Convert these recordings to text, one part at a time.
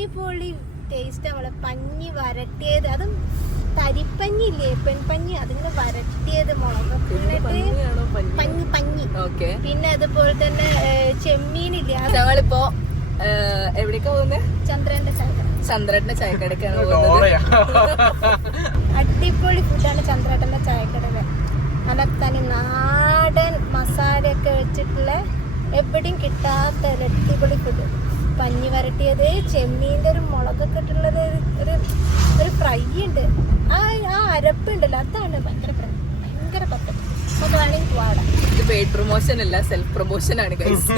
അടിപൊളി ടേസ്റ്റ് അവളെ പഞ്ഞി വരട്ടിയത്. അതും തരിപ്പഞ്ഞി ഇല്ലേ പെൺപഞ്ഞി. അതിങ്ങനെ വരട്ടിയത് മുളകൊക്കെ പഞ്ഞി പഞ്ഞി. പിന്നെ അതുപോലെ തന്നെ ചെമ്മീൻ ചെമ്മീനില്ലേ? ഞങ്ങളിപ്പോ എവിടേക്കാ പോകുന്നത് ചന്ദ്രന്റെ ചായക്കട. ചന്ദ്രന്റെ ചായക്കടക്കാണ് പോകുന്നത്. അടിപൊളി ഫുഡാണ് ചന്ദ്രേട്ടന്റെ ചായക്കടക നല്ല തനി നാടൻ മസാലയൊക്കെ വെച്ചിട്ടുള്ള എവിടെയും കിട്ടാത്ത അടിപൊളി ഫുഡ് പഞ്ഞി വരട്ടിയത് ചെമ്മീന്റെ ഒരു മുളകൊക്കെ ഇട്ടുള്ളത് ഒരു- ഒരു ഫ്രൈ ഉണ്ട്. ആ ആ അരപ്പ് ഉണ്ടല്ലോ അതാണ് ഭയങ്കര ഭയങ്കര പർഫെക്റ്റ് നമുക്ക് വേണമെങ്കിൽ പോവാടാം ഇത് പെയ്ഡ് പ്രൊമോഷൻ അല്ല സെൽഫ് പ്രൊമോഷൻ ആണ് ഗൈസ്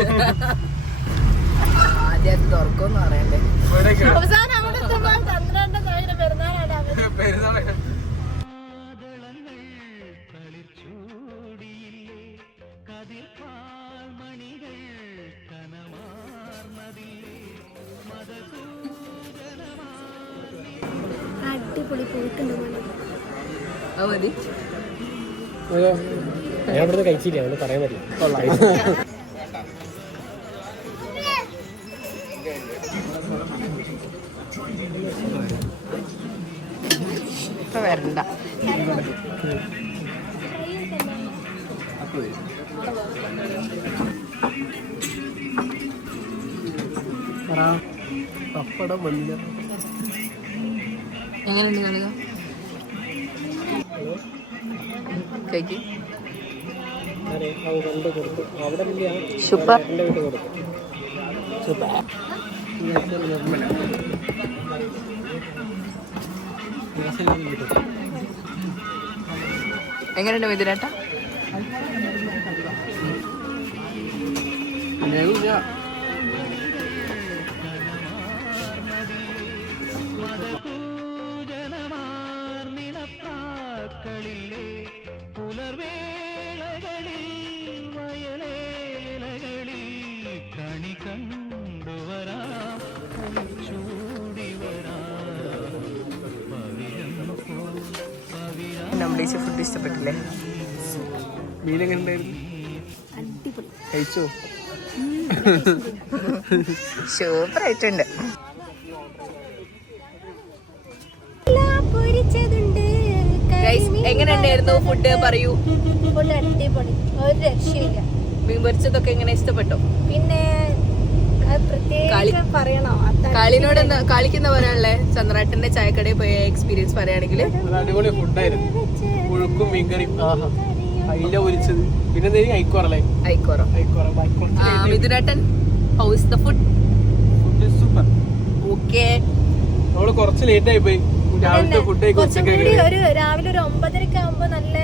ആദ്യം അത് തുറക്കുമെന്ന് പറയണ്ടേ. അവസാനം അവിടെ ചന്ദ്രന്റെ ചായയുടെ പെരുന്നാളാണ് അടിപൊളി പോയിട്ടുണ്ട് പോലെ അത് മതി. ഞാൻ ഇവിടുന്ന് കഴിച്ചില്ല അതുകൊണ്ട് പറയാൻ പറ്റില്ല. ഇപ്പൊ വരണ്ട. പപ്പടം വന്നില്ല എങ്ങനെയുണ്ട് ഇല്ല സൂപ്പർ. സൂപ്പർ. എങ്ങനെയുണ്ട് മിഥുനേട്ട? നമ്മുടെ ഫുഡ് ഇഷ്ടപ്പെട്ടില്ലേ? എങ്ങനെ ഉണ്ടായിരുന്നു അടിപൊളി. കഴിച്ചോ? സൂപ്പർ ആയിട്ടുണ്ട് എങ്ങനെയുണ്ടായിരുന്നു ഗൈസ് എങ്ങനെ ഉണ്ടായിരുന്നു ഫുഡ് പറയൂ. അടിപൊളി. ഒരു രക്ഷയില്ല മീൻ പൊരിച്ചതൊക്കെ എങ്ങനെ ഇഷ്ടപ്പെട്ടോ? പിന്നെ അത് കളി- പ്രത്യേകം പറയണോ അത്ത- കാളിനോട് എന്താ കാളിക്കുന്ന പറയാനുള്ളേ ചന്ദ്രാട്ടന്റെ ചായക്കടയിൽ പോയ എക്സ്പീരിയൻസ് പറയുകയാണെങ്കിൽ അടിപൊളി ഫുഡായിരുന്നു പുഴുക്കും മീൻകറിയും. അയില ഒരിച്ചത് പിന്നെ ഐക്കോറല്ലേ ഐക്കോറ ഐക്കോറ ആ മിഥുനേട്ടൻ house the food food super okay നമ്മൾ കുറച്ച് ലേറ്റ് ആയി പോയി. രാവിലത്തെ ഫുഡ് കുറച്ചും ഉച്ചക്കൊക്കെ ഒരു രാവിലെ ഒരു ഒമ്പതരക്ക് ആകുമ്പോ നല്ല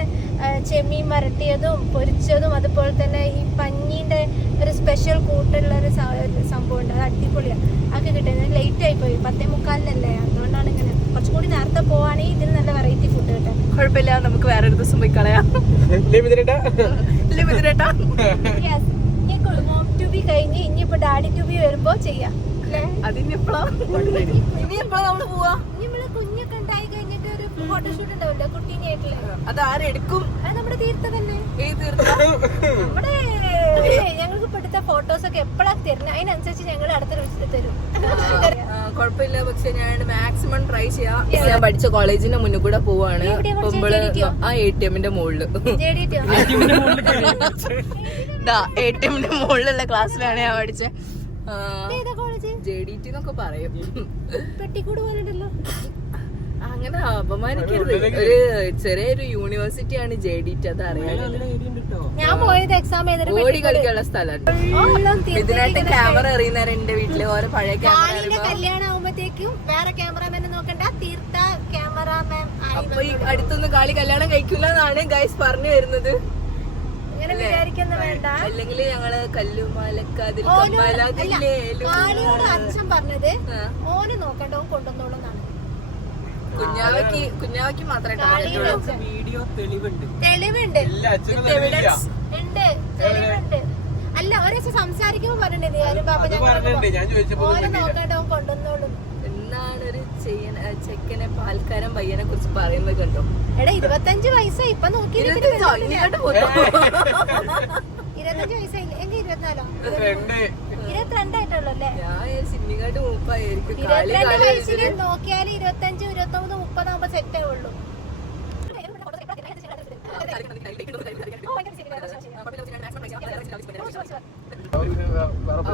ചെമ്മീൻ വരട്ടിയതും പൊരിച്ചതും അതുപോലെ തന്നെ ഈ പഞ്ഞീന്റെ ഒരു സ്പെഷ്യൽ കൂട്ടുള്ള ഒരു ഒരു സംഭവം ഉണ്ട് അത് അടിപൊളിയാണ് അതൊക്കെ കിട്ടുന്നത്. ലേറ്റ് ആയി പോയി പത്തേ മുക്കാലിനല്ലേ. അതുകൊണ്ടാണ് ഇങ്ങനെ കുറച്ചും കൂടി നേരത്തെ പോവാണെങ്കിൽ ഇതിന് നല്ല വെറൈറ്റി ഫുഡ് കിട്ടാൻ കുഴപ്പമില്ല. നമുക്ക് വേറൊരു ദിവസം പോയി കളയാം. ടു ബി കഴിഞ്ഞ് ഇനിയിപ്പോ ഡാഡി ടു ബി വരുമ്പോ ചെയ്യാം. അതിന് ഇനി എപ്പോഴാ നമ്മൾ പോവാ? ഇനി നമ്മൾ കുഞ്ഞൊക്കെ ഉണ്ടായി കഴിഞ്ഞിട്ട് ഒരു ഫോട്ടോഷൂട്ട് ഉണ്ടാവില്ല കുട്ടീനായിട്ടുള്ള അത് ആരെടുക്കും അത് നമ്മുടെ തന്നെ ഏത് തീർത്താ നമ്മുടെ ഞങ്ങൾക്ക് ഇപ്പൊ ഫോട്ടോസ് ഒക്കെ എപ്പോഴാ തരുന്നത് അതിനനുസരിച്ച് ഞങ്ങൾ അടുത്ത വിസിറ്റ് തരും. കുഴപ്പമില്ല. പക്ഷെ ഞാൻ മാക്സിമം ട്രൈ ചെയ്യാം. ഞാൻ പഠിച്ച കോളേജിന്റെ മുന്നിൽ കൂടെ പോവാണ്? ആ എ ടി എമ്മിന്റെ മുകളിൽ എ ടി എമ്മിന്റെ മുകളിലുള്ള ക്ലാസ്സിലാണ് ഞാൻ പഠിച്ചത് ജെ ഡി ടി എന്നൊക്കെ പറയും. പെട്ടിക്കൂട് പോലെ ഉണ്ടല്ലോ. അങ്ങനെ അപമാനിക്കരുത്. ഒരു ചെറിയൊരു യൂണിവേഴ്സിറ്റി ആണ് ജെ ഡി ടി അത് അറിയാൻ ഞാൻ പോയത് എക്സാം ഓടി കളിക്കാനുള്ള സ്ഥലമുണ്ട് ഇതിനായിട്ട് ക്യാമറ എറിയുന്നവരെ എന്റെ വീട്ടിൽ. ഓരോ പഴയ ക്യാമറ കല്യാണം ആവുമ്പത്തേക്കും വേറെ ക്യാമറാമാനെ നോക്കണ്ട തീർത്ത ക്യാമറാമാൻ അപ്പൊ ഈ അടുത്തൊന്നും കാളി കല്യാണം കഴിക്കില്ല എന്നാണ് ഗൈസ് പറഞ്ഞു വരുന്നത്. ഇങ്ങനെ വിചാരിക്കുന്ന വേണ്ട. അല്ലെങ്കിൽ ഞങ്ങൾ കല്ലുമാലക്കാതിൽ അച്ഛൻ പറഞ്ഞത്. ഓന് നോക്കണ്ട ഓൻ കൊണ്ടുവന്നോളുന്നാണ് കുഞ്ഞാവയ്ക്ക് കുഞ്ഞാവയ്ക്ക് മാത്രമേ വീഡിയോ തെളിവുണ്ട്. തെളിവുണ്ട്. ഉണ്ട്. തെളിവുണ്ട്. അല്ല ഒരാഴ്ച സംസാരിക്കുമ്പോ പറഞ്ഞിട്ടുണ്ട്. ഞാനും പാപ്പ ഞങ്ങൾ. നോക്കണ്ട കൊണ്ടുവന്നോളും. എന്നാണ് ഒരു ചെക്കനെ പാൽക്കാരൻ പയ്യനെ കുറിച്ച് പറയുന്നത് കണ്ടോ? എടാ ഇരുപത്തഞ്ച് വയസ്സായി. ഇപ്പൊ നോക്കി? ഇരുപത്തഞ്ച് വയസ്സായില്ല? എങ്കിൽ ഇരുപത്തിനാലോ? ഇരുപത്തിരണ്ട് കാലി വയസ്സിൽ നോക്കിയാൽ ഇരുപത്തഞ്ച് ഇരുപത്തൊമ്പത് മുപ്പതാകുമ്പോ സെറ്റേ ഉള്ളൂ. അപ്പൊ